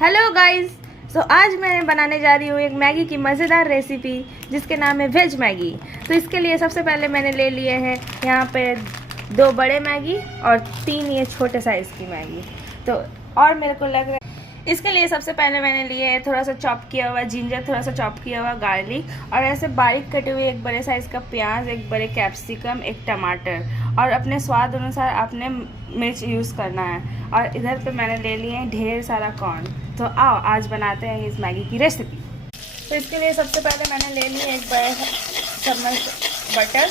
Hello guys. आज मैं बनाने जा रही हूँ एक मैगी की मज़ेदार रेसिपी जिसके नाम है वेज मैगी। तो इसके लिए सबसे पहले मैंने ले लिए हैं यहाँ पे 2 बड़े मैगी और 3 ये छोटे साइज़ की मैगी। तो और मेरे को लग रहा है इसके लिए सबसे पहले मैंने लिए है थोड़ा सा चॉप किया हुआ जिंजर, थोड़ा सा चॉप किया हुआ गार्लिक और ऐसे बारीक कटे हुए एक बड़े साइज़ का प्याज, एक बड़े कैप्सिकम, एक टमाटर और अपने स्वाद अनुसार आपने मिर्च यूज़ करना है। और इधर पे मैंने ले लिए हैं ढेर सारा कॉर्न। तो आओ आज बनाते हैं इस मैगी की रेसिपी। तो इसके लिए सबसे पहले मैंने ले ली एक बड़े चम्मच बटर।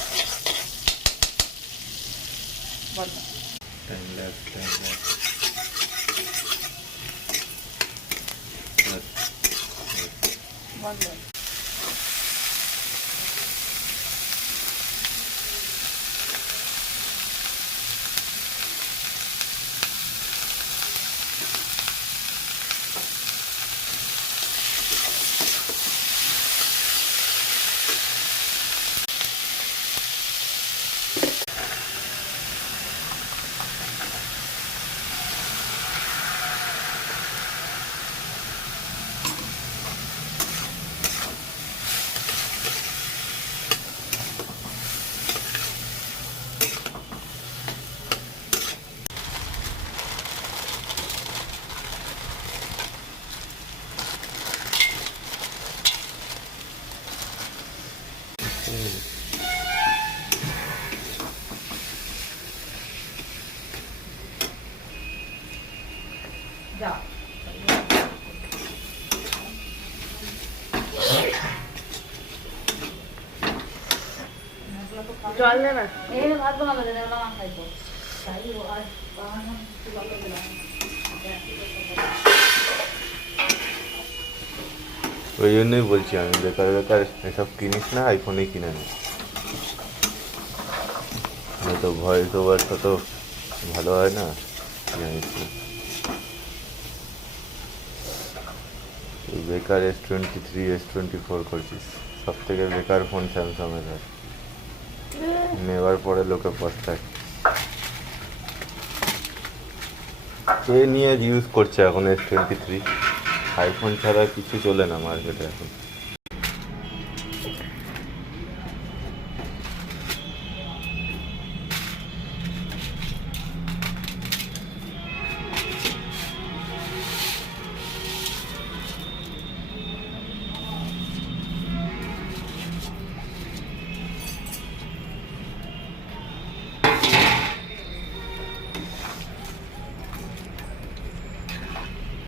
জল নেবে এই ভাত বানাবো যেটা না খাইতো তাই ও আজ বানানো চুলা করে দিলাম। ওই জন্যই বলছি আমি বেকার বেকার এসব কিনিস না, আইফোনেই কিনে নি। তো ভয়েস ওভারটা তো ভালো হয় না, জানিস না। বেকার S23 S24 করছিস, সব থেকে বেকার ফোন স্যামসাংয়ের হয়, নেওয়ার পরে লোকে পস্তায়। এ নিয়ে ইউজ করছে এখন S23, আইফোন ছাড়া কিছু চলে না মার্কেটে এখন।